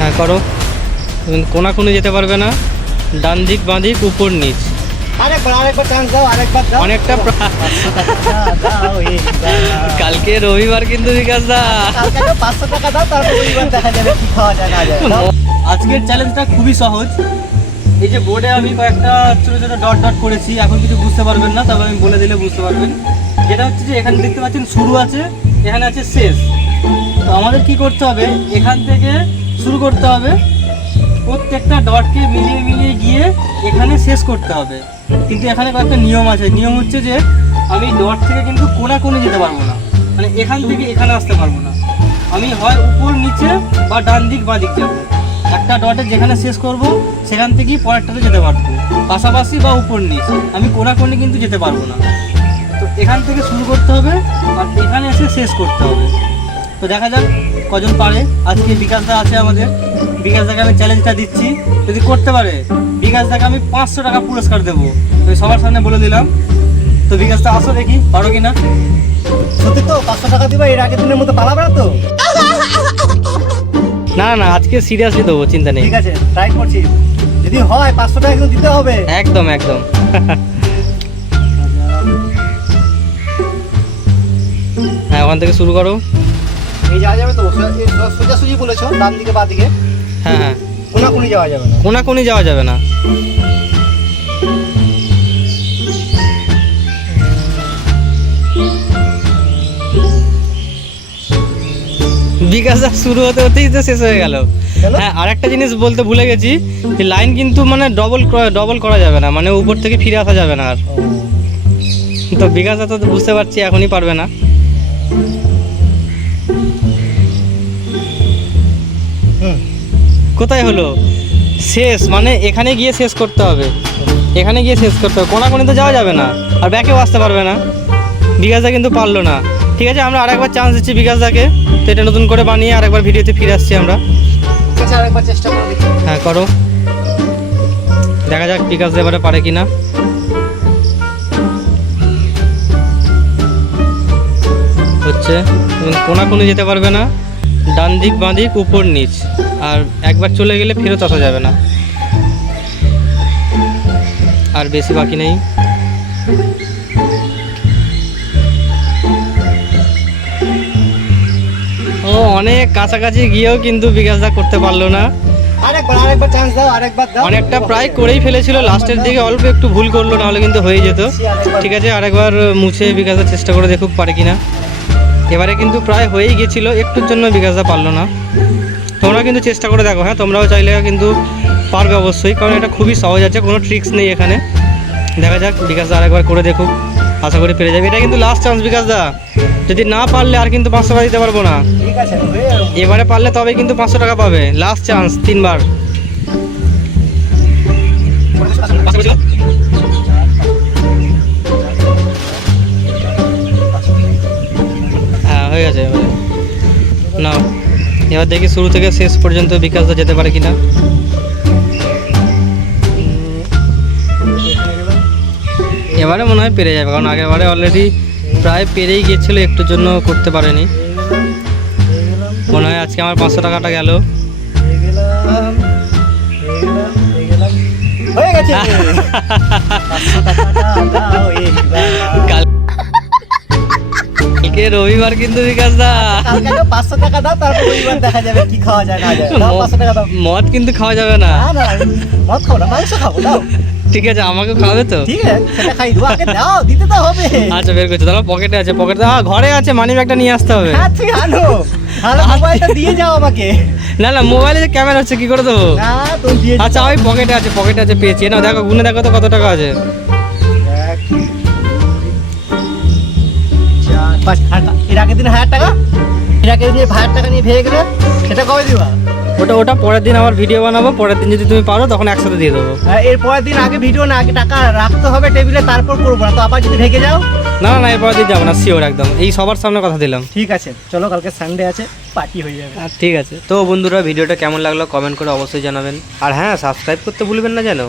হ্যাঁ করো। কোনাকুনি যেতে পারবে না, ডান দিক বাঁ দিক উপর নিচ। অনেকটা কালকে রবিবার কিন্তু বিকাশ দা আজকের চ্যালেঞ্জটা খুবই সহজ। এই যে বোর্ডে আমি কয়েকটা ছোটো ছোটো ডট ডট করেছি, এখন কিছু বুঝতে পারবেন না, তবে আমি বলে দিলে বুঝতে পারবেন। যেটা হচ্ছে যে এখানে দেখতে পাচ্ছেন শুরু আছে, এখানে আছে শেষ। তো আমাদের কি করতে হবে, এখান থেকে শুরু করতে হবে, প্রত্যেকটা ডটকে মিলিয়ে মিলিয়ে গিয়ে এখানে শেষ করতে হবে। কিন্তু এখানে কয়েকটা নিয়ম আছে। নিয়ম হচ্ছে যে আমি ডট থেকে কিন্তু কোণাকুনি যেতে পারবো না, মানে এখান থেকে এখানে আসতে পারবো না। আমি হয় উপর নিচে বা ডান দিক বাঁ দিক যাবো। একটা ডটে যেখানে শেষ করব সেখান থেকেই পরেরটাতে যেতে পারবো, পাশাপাশি বা উপর নিচ। আমি কোণাকুনি কিন্তু যেতে পারবো না। তো এখান থেকে শুরু করতে হবে আর এখানে এসে শেষ করতে হবে। তো দেখা যাক কজন পারে। আজকে বিকাশদা আছে আমাদের, বিকাশদাকে আমি চ্যালেঞ্জটা দিচ্ছি, যদি করতে পারে বিকাশদাকে আমি 500 টাকা পুরস্কার দেবো। তো সবার সামনে বলে দিলাম। তো বিকাশদা আসো, দেখি পারো কিনা। সত্যি তো 500 টাকা দিবা? এর আগের দিনের মতো পালাবে না তো? না না, আজকে সিরিয়াসলি দেবো, চিন্তা নেই। ঠিক আছে, ট্রাই করছি। যদি হয় 500 টাকা কিন্তু দিতে হবে। একদম একদম। হ্যাঁ, ওখান থেকে শুরু করো। এই যাওয়া যাবে তো? সোজাসুজি বলেছো, ডান দিকে বাঁ দিকে? হ্যাঁ হ্যাঁ, কোনাকুনি যাওয়া যাবে না। কোনাকুনি যাওয়া যাবে না। বিকাশদা শুরু হতে হতেই তো শেষ হয়ে গেল। হ্যাঁ, আরেকটা জিনিস বলতে ভুলে গেছি, যে লাইন কিন্তু মানে ডবল করা যাবে না, মানে উপর থেকে ফিরে আসা যাবে না আর। তো বিকাশদা তো বুঝতে পারছি এখনই পারবে না। কোথায় হলো শেষ, মানে এখানে গিয়ে শেষ করতে হবে, এখানে গিয়ে শেষ করতে হবে। কোনাকুনি তো যাওয়া যাবে না, আর ব্যাকেও আসতে পারবে না। বিকাশদা কিন্তু পারলো না। ঠিক আছে, আমরা আরেকবার চান্স দিচ্ছি বিকাশদাকে। তো এটা নতুন করে বানিয়ে আরেকবার ভিডিওতে ফিরে আসছি আমরা। আরেকবার চেষ্টা করো। হ্যাঁ করো, দেখা যাক বিকাশদা এবারে পারে কিনা। হচ্ছে কোনাকুনি যেতে পারবে না, ডান দিক বাঁ দিক উপর নিচ। আর একবার চলে গেলে ফেরত আসা যাবে না। আর বেশি বাকি নেই। ও অনেক কাছাকাছি গিয়েও কিন্তু বিকাশদা করতে পারলো না। আরেকবার চান্স দাও, আরেকবার দাও। অনেকটা প্রায় করেই ফেলেছিল, লাস্টের দিকে অল্প একটু ভুল করলো, নাহলে কিন্তু হয়ে যেত। ঠিক আছে, আরেকবার মুছে বিকাশদা চেষ্টা করে দেখুক পারে কিনা। এবারে কিন্তু প্রায় হয়েই গেছিল, একটুর জন্য বিকাশদা পারলো না। তোমরা কিন্তু চেষ্টা করে দেখো। হ্যাঁ, তোমরাও চাইলে কিন্তু পারবে অবশ্যই, কারণ এটা খুবই সহজ আছে, কোনো ট্রিক্স নেই এখানে। দেখা যাক বিকাশদা আরেকবার করে দেখুক, আশা করি পেরে যাবে। এটা কিন্তু লাস্ট চান্স বিকাশদা, যদি না পারলে আর কিন্তু 500 টাকা দিতে পারবো না। ঠিক আছে, এবারে পারলে তবে কিন্তু 500 টাকা পাবে। লাস্ট চান্স, 3বার। হ্যাঁ হয়ে গেছে। এবারে না, এবার দেখি শুরু থেকে শেষ পর্যন্ত বিকাশদা যেতে পারে কিনা। এবারে মনে হয় পেরে যাবে, কারণ আগেরবারে অলরেডি প্রায় পেরেই গিয়েছিল, একটুর জন্য করতে পারেনি। মনে হয় আজকে আমার 500 টাকাটা গেল। হয়ে গেছে। কালকে রবিবার কিন্তু বিকাশদা। 500 টাকা দাও, তারপর রবিবার দেখা যাবে কি খাওয়া যায় না যায়। 500 টাকা দাও। মদ কিন্তু খাওয়া যাবে না। না, মদ খাও না, মাংস খাবো। দাও। ঠিক আছে, আমাকে খাওয়াবে তো? ঠিক আছে, সেটা খাই দেবো। আগে দাও, দিতে তো হবে। আচ্ছা বের করছি, তাহলে পকেটে আছে, পকেটে ঘরে আছে, মানি ব্যাগটা নিয়ে আসতে হবে। হ্যাঁ তুই আনো, তাহলে মোবাইলটা দিয়ে যাও আমাকে। না না, মোবাইলে যে ক্যামেরা হচ্ছে, কি করে দেবো? না তুমি দিয়ে আচ্ছা ওই পকেটে আছে, পকেটে আছে, পেয়েছি না। দেখো গুনে দেখো তো কত টাকা আছে। এর আগের দিন 1000 টাকা, এর আগের দিন 1000 টাকা নিয়ে ভেঙে গেলে সেটা কবে দিবা? ওটা পরের দিন আবার ভিডিও বানাবো, পরের দিন যদি তুমি পারো তখন একসাথে দিয়ে দেবো। এর পরের দিন আগে ভিডিও না, আগে টাকা রাখতে হবে টেবিলে, তারপর করবো না তো আবার যদি ঢেকে যাও। না না, এর পরের দিন যাবো না, শিওর একদম, এই সবার সামনে কথা দিলাম। ঠিক আছে, চলো কালকে সানডে আছে, পার্টি হয়ে যাবে। ঠিক আছে। তো বন্ধুরা, ভিডিওটা কেমন লাগলো কমেন্ট করে অবশ্যই জানাবেন। আর হ্যাঁ, সাবস্ক্রাইব করতে ভুলবেন না যেন।